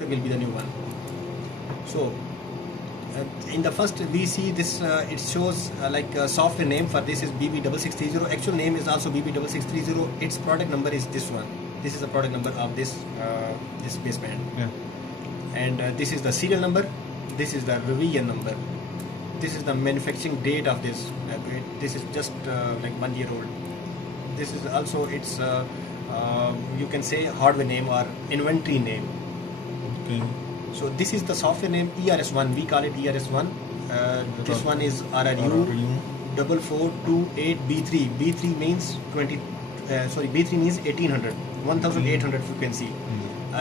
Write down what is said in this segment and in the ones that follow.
software will be the new one. So in the first we see this, it shows like software name for this is BB6630. Actual name is also BB6630. Its product number is this one. This is the product number of this this baseband. Yeah. And this is the serial number. This is the revision number. This is the manufacturing date of this. This is just like 1 year old. This is also its you can say hardware name or inventory name. Okay. So this is the software name ERS1. We call it ERS1. This one is RRU 4428B3. B3 means 20. B3 means 1800, 1800 frequency.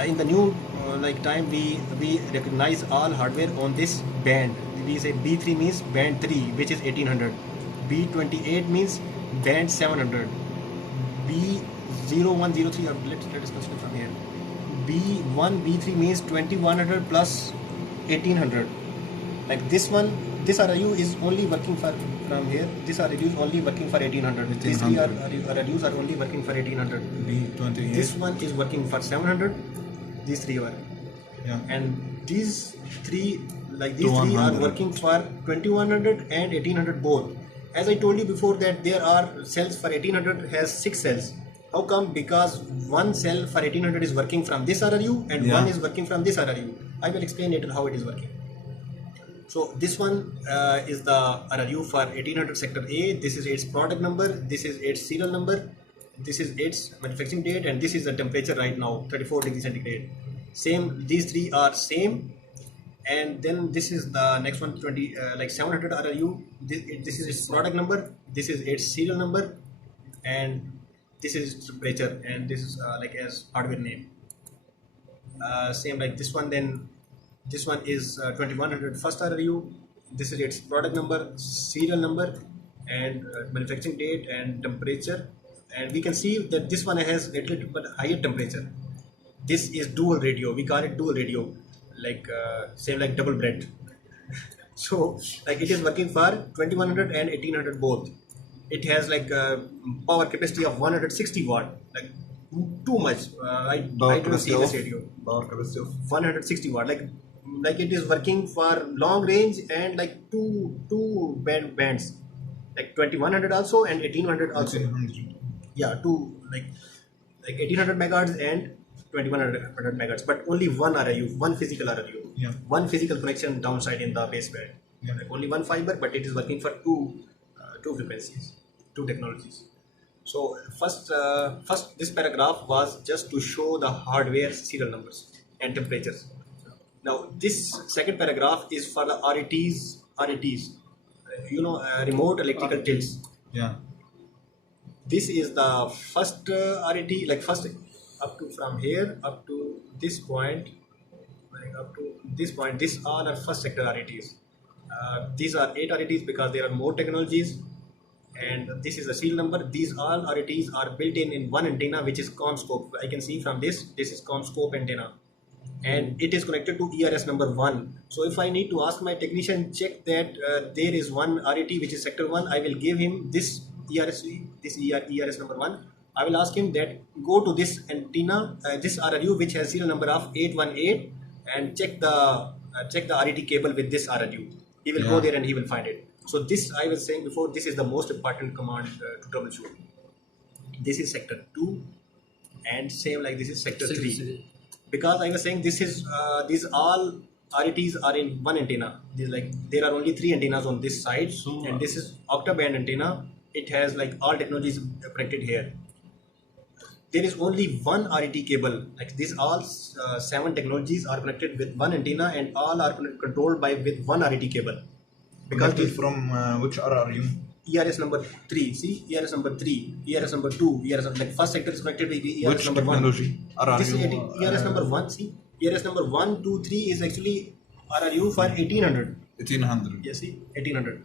In the new like time we recognize all hardware on this band. We say B3 means band 3, which is 1800. B28 means band 700. B0103, or let us consider from here. B1, B3 means 2100 plus 1800. Like this one, this RRU is only working for from here. This RRU is only working for 1800. These three RRUs are only working for 1800. B28. This one is working for 700. These three are. Yeah. And these three, like these three are working for 2100 and 1800 both. As I told you before that there are cells for 1800 has 6 cells. How come? Because one cell for 1800 is working from this RRU and one is working from this RRU. I will explain later how it is working. So this one is the RRU for 1800 sector A. This is its product number. This is its serial number. This is its manufacturing date, and this is the temperature right now, 34 degrees centigrade. Same, these three are same. And then this is the next one, 700 RRU. This is its product number. This is its serial number, and this is its temperature, and this is like as hardware name. Same like this one. Then this one is 2100 first RRU. This is its product number, serial number, and manufacturing date and temperature. And we can see that this one has a little bit higher temperature. This is dual radio. We call it dual radio, like same like double bread. So like it is working for 2100 and 1800 both. It has like power capacity of 160 watt, like too much. I don't see this radio. Power capacity of 160 watt, like it is working for long range and like two bands, like 2100 also and 1800 also. 1800. Yeah, two like 1800 megahertz and 2100 megahertz, but only one RRU, one physical RRU. Yeah. One physical connection downside in the baseband. Yeah. Like only one fiber, but it is working for two frequencies, two technologies. So first this paragraph was just to show the hardware serial numbers and temperatures. Now this second paragraph is for the RETs, remote electrical tilts. Yeah. This is the first RET, like first up to from here up to this point, like up to this point. These all are first sector RETs. These are 8 RETs because there are more technologies, and this is the serial number. These all RETs are built in one antenna, which is ComScope. I can see from this is ComScope antenna, and it is connected to ERS number 1. So if I need to ask my technician check that there is one RET which is sector 1, I will give him this ERS number 1. I will ask him that go to this antenna, this RRU which has serial number of 818, and check the RET cable with this RRU. He will go there and he will find it. So this, I was saying before, this is the most important command to troubleshoot. This is sector 2, and same like this is sector 3. Because I was saying this is these all RETs are in one antenna. There are only 3 antennas on this side, and this is octa-band antenna. It has like all technologies connected here. There is only one RET cable. Like these all 7 technologies are connected with one antenna, and all are controlled with one RET cable. Because from which RRU? ERS number 3. See, ERS number 3, ERS number 2, ERS like first sector is connected with ERS which number technology? 1. This is ERS number 1. See, ERS number 1, 2, 3 is actually RRU for 1800. 1800. Yes, see, 1800.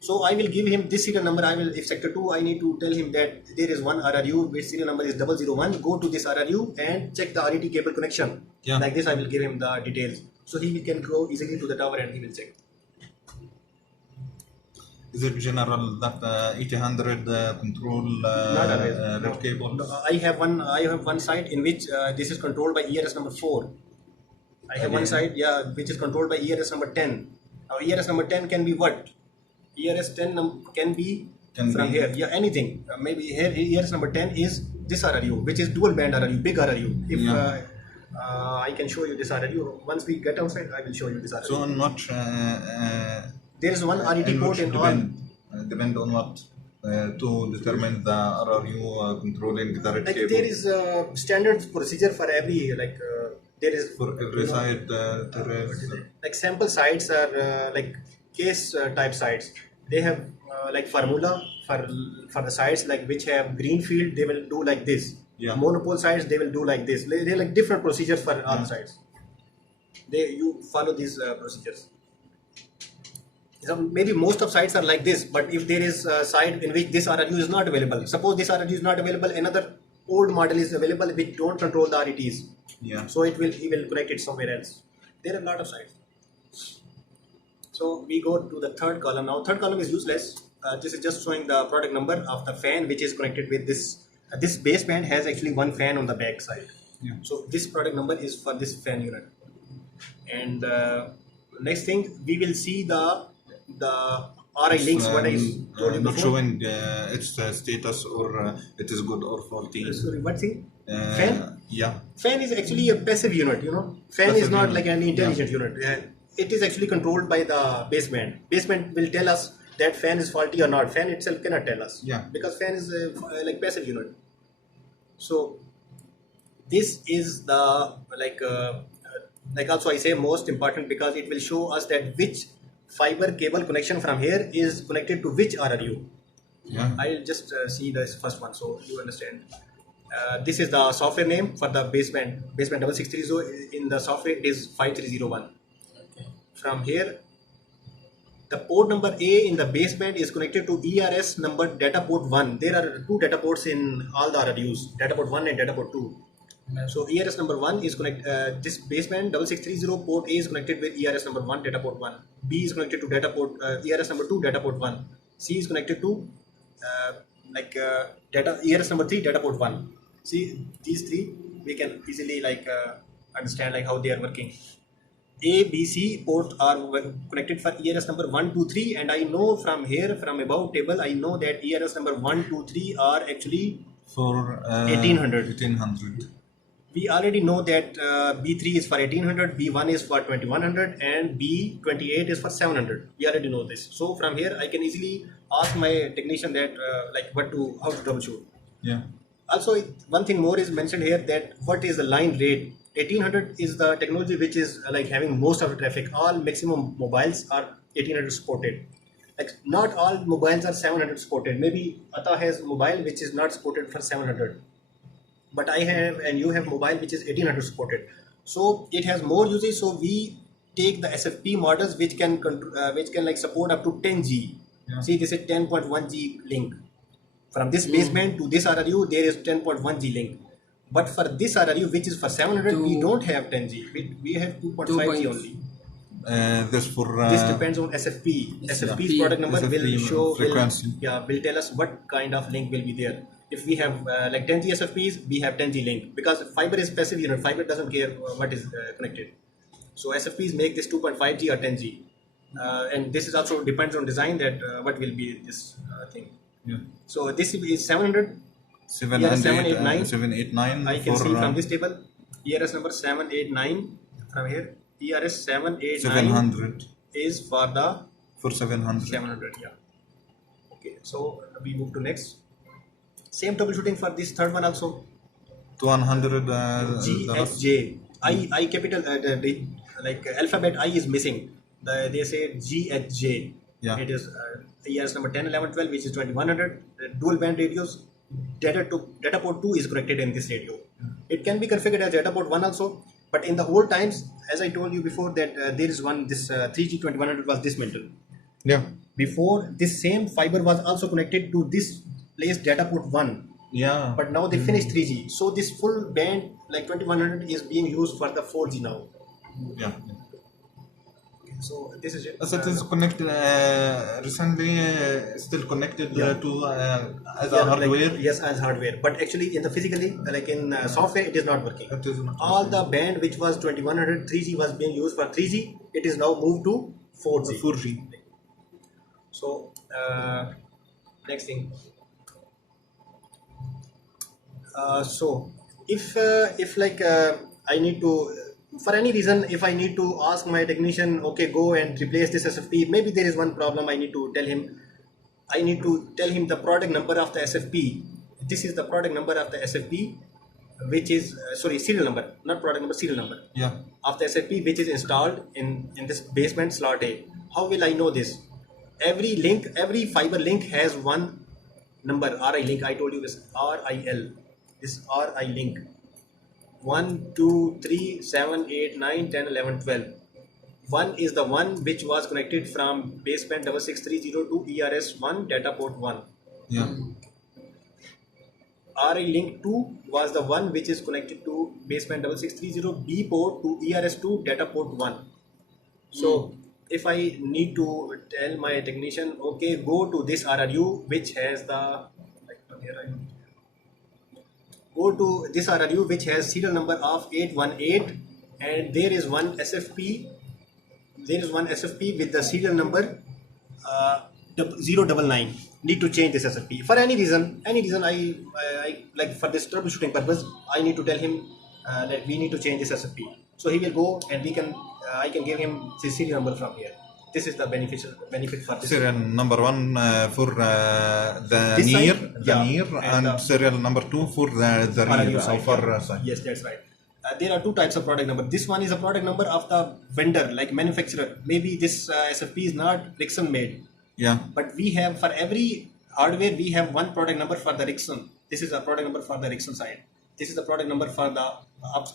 So I will give him this serial number. If sector 2, I need to tell him that there is one RRU which serial number is 001. Go to this RRU and check the RET cable connection. Yeah. Like this, I will give him the details. So he can go easily to the tower and he will check. Is it general that 1800 control red cable? No, I have one site in which this is controlled by ERS number 4. I have one side, yeah, which is controlled by ERS number 10. Now ERS number 10 can be what? ERS 10 can be from here, yeah, anything. Maybe here ERS number 10 is this RRU, which is dual band RRU, big RRU. If I can show you this RRU. Once we get outside, I will show you this RRU. So on what? There is one RET port in all. Depend on what? To determine the RRU controlling the red Like cable. there is a standard procedure for every there is For every side, there is like sample sites are like case type sites. They have like formula for the sites like which have green field, they will do like this. Yeah. Monopole sites, they will do like this. They like different procedures for all the sites. You follow these procedures. So maybe most of sites are like this, but if there is a site in which this RRU is not available, suppose this RRU is not available, another old model is available which don't control the RETs. Yeah. So he will connect it somewhere else. There are a lot of sites. So we go to the third column now. Third column is useless. This is just showing the product number of the fan which is connected with this. This baseband has actually one fan on the back side. Yeah. So this product number is for this fan unit. And next thing, we will see the RI links. What I told you not before. showing its status or it is good or faulty. Sorry, what thing? Fan? Yeah. Fan is actually a passive unit, you know. Fan Passive is not unit. like an intelligent unit. It is actually controlled by the baseband. Baseband will tell us that fan is faulty or not. Fan itself cannot tell us. Yeah. Because fan is like passive unit. So this is the like also I say most important because it will show us that which fiber cable connection from here is connected to which RRU. Yeah. I'll just see this first one so you understand. This is the software name for the baseband 6630. In the software it is 5301. Okay. From here, the port number A in the baseband is connected to ERS number data port 1. There are two data ports in all the RRUs, data port 1 and data port 2. So ERS number 1 is connected, this baseband 6630 port A is connected with ERS number 1 data port 1. B is connected to data port ERS number 2 data port 1. C is connected to ERS number 3 data port 1. See these three we can easily understand how they are working. A, B, C port are connected for ERS number 1, 2, 3 and I know from here from above table I know that ERS number 1, 2, 3 are actually For 1800. 1800. We already know that B3 is for 1800, B1 is for 2100 and B28 is for 700. We already know this. So from here I can easily ask my technician that how to troubleshoot. Yeah. Also one thing more is mentioned here that what is the line rate. 1800 is the technology which is having most of the traffic. All maximum mobiles are 1800 supported. Not all mobiles are 700 supported. Maybe Ata has mobile which is not supported for 700. But I have and you have mobile which is 1800 supported. So it has more usage. So we take the SFP models which can support up to 10G. Yeah. See, this is 10.1G link. From this baseband to this RRU, there is 10.1G link. But for this RRU, which is for 700, we don't have 10G. We have 2.5G only. This for This depends on SFP. SFP's product number will show frequency. will tell us what kind of link will be there. If we have 10G SFPs, we have 10G link because fiber is passive unit. Fiber doesn't care what is connected. So SFPs make this 2.5G or 10G, and this is also depends on design that what will be this thing. Yeah. So this is 700. 789. 789. I can see from this table. ERS number 789 from here. ERS 789 700 is for the 700. 700. Yeah. Okay. So we move to next. Same troubleshooting for this third one also. 200 GHJ. I capital alphabet I is missing. They say GHJ. Yeah. It is ERS number 10, 11, 12, which is 2100. Dual band radios. Data port 2 is connected in this radio. It can be configured as data port 1 also. But in the old times, as I told you before, that there is one, this 3G 2100 was dismantled. Yeah. Before, this same fiber was also connected to this place data port 1. Yeah. But now they finished 3G. So this full band 2100 is being used for the 4G now. Yeah. So this is it. As it is connected recently, still connected to as a Yeah, hardware. like, yes, as hardware, but actually in the physically, like in software, it is not working. It is not All the band which was 2100 3G was being used for 3G. It is now moved to 4G. 4G. So next thing. So if like I need to, for any reason, if I need to ask my technician, okay, go and replace this SFP, maybe there is one problem. I need to tell him the product number of the SFP. This is the product number of the SFP, which is sorry, serial number, not product number, serial number. Yeah. Of the SFP which is installed in this baseband slot A. How will I know this? Every link, every fiber link has one number, RI link. I told you this RIL. This RI link 1, 2, 3, 7, 8, 9, 10, 11, 12. 1 is the one which was connected from baseband 6630 to ERS1 data port 1. Yeah. RI link 2 was the one which is connected to baseband 6630 B port to ERS2 data port 1. So if I need to tell my technician, okay, go to this RRU which has the go to this RRU which has serial number of 818, and there is one SFP. There is one SFP with the serial number 099. Need to change this SFP for any reason. I like, for this troubleshooting purpose, I need to tell him that we need to change this SFP. So he will go and we can I can give him the serial number from here. This is the benefit for this. Serial number 1 for the This near, side, and serial number 2 for the rear. So for side. Yes, that's right. There are two types of product number. This one is a product number of the vendor, like manufacturer. Maybe this SFP is not Rickson made. Yeah. But we have, for every hardware, we have one product number for the Rickson. This is a product number for the Rickson side. This is the product number for the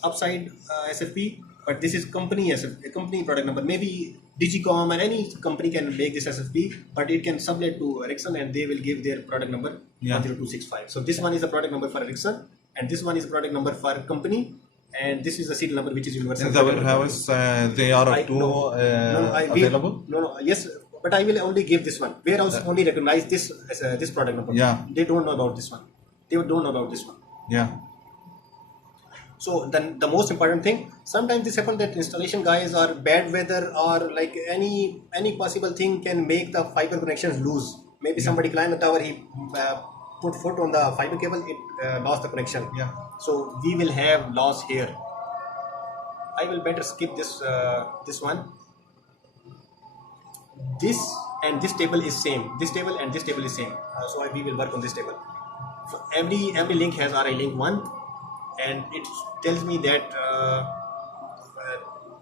upside SFP. But this is company SFP, company product number. Maybe Digicom or any company can make this SFP, but it can sublet to Rickson and they will give their product number 10265. So this one is the product number for Rickson, and this one is the product number for company, and this is the serial number which is universal. In the warehouse, they are available? Yes, but I will only give this one. Warehouse only recognize this as this product number. Yeah. They don't know about this one. They don't know about this one. Yeah. So then the most important thing, sometimes this happens that installation guys or bad weather or like any possible thing can make the fiber connections loose. Maybe somebody climbed the tower, he put foot on the fiber cable, it lost the connection. Yeah. So we will have loss here. I will better skip this this one. This and this table is same. This table and this table is same. So we will work on this table. So every link has RI link 1, and it tells me that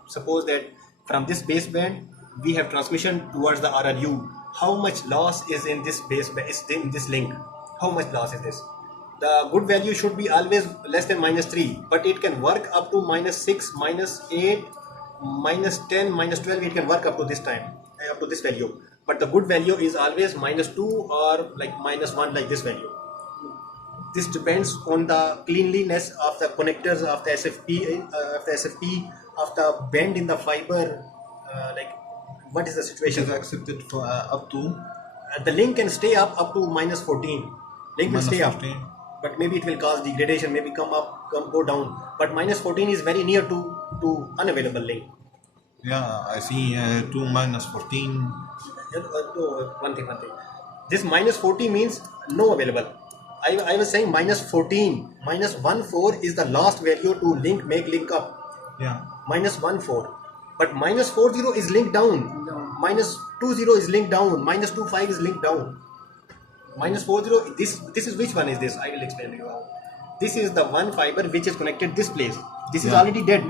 suppose that from this baseband we have transmission towards the RRU. How much loss is in this baseband? Is in this link? How much loss is this? The good value should be always less than -3, but it can work up to -6, -8, -10, -12. It can work up to this time, up to this value. But the good value is always -2 or like -1, like this value. This depends on the cleanliness of the connectors of the SFP, of the bend in the fiber. Like, what is the situation? It is accepted for up to. The link can stay up to -14. Link will stay up, -14. but maybe it will cause degradation. Maybe go down. But -14 is very near to unavailable link. Yeah, I see 2 -14. One thing. This -40 means no available. I was saying -14, -14 is the last value to make link up. Yeah. -14, but -40 is linked down. -20 is linked down. -25 is linked down. -40. This is which one is this? I will explain to you how. This is the one fiber which is connected this place. This is already dead.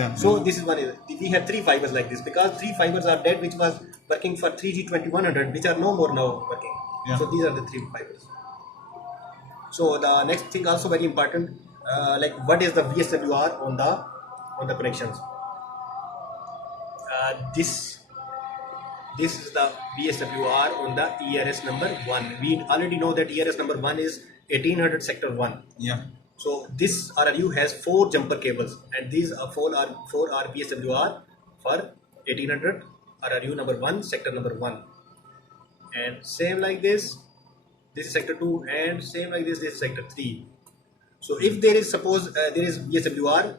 Yeah. So this is one. We have 3 fibers like this because 3 fibers are dead, which was working for 3G 2100, which are no more now working. Yeah. So these are the 3 fibers. So the next thing also very important, like what is the VSWR on the connections. This is the VSWR on the ERS number 1. We already know that ERS number 1 is 1800 sector 1. Yeah. So this RRU has 4 jumper cables, and these are 4 are VSWR for 1800 RRU number 1, sector number 1. And same like this is sector 2, and same like this is sector 3. So if there is, suppose there is VSWR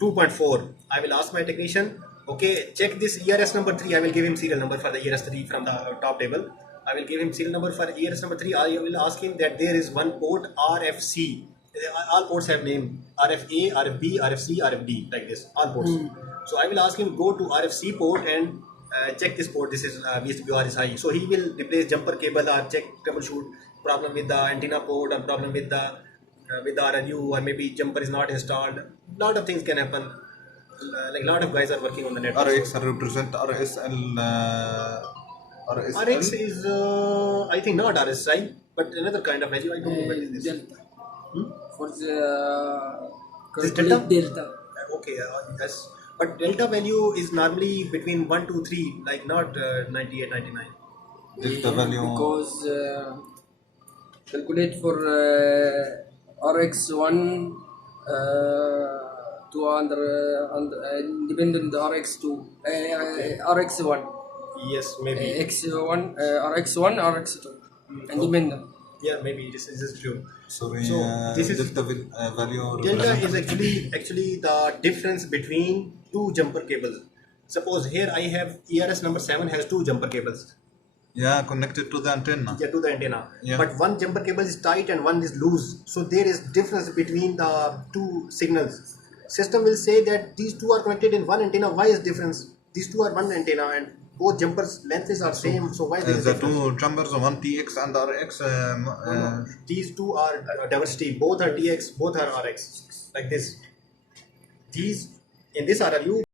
2.4, I will ask my technician, okay, check this ERS number 3. I will give him serial number for the ERS 3 from the top table. I will give him serial number for ERS number 3. I will ask him that there is one port RFC. All ports have name RFA, RFB, RFC, RFD, like this, all ports. So I will ask him, go to RFC port and check this port. This is VSWR is high. So he will replace jumper cable or check, troubleshoot problem with the antenna port or problem with the RRU, or maybe jumper is not installed. Lot of things can happen. Like lot of guys are working on the network. RX represent RSL. RSL? RX is I think not RSI, but another kind of value. I don't know what is this. Delta. For the This calculate delta. Okay, yes. But delta value is normally between 1 to 3, like not 98, 99. Delta value. Because calculate for RX1 independent RX2 RX1 Yes, maybe. X1 RX1 RX2 independent. Yeah, maybe this is true. Sorry, So, this is- delta value. Delta represent- is actually the difference between two jumper cables. Suppose here I have ERS number 7 has two jumper cables. Yeah, connected to the antenna. Yeah, to the antenna. Yeah. But one jumper cable is tight and one is loose. So there is difference between the two signals. System will say that these two are connected in one antenna. Why is difference? These two are one antenna and both jumpers lengths are same. So why there is The difference? two jumpers, one TX and RX. These two are diversity. Both are TX, both are RX. Like this. These in this RRU.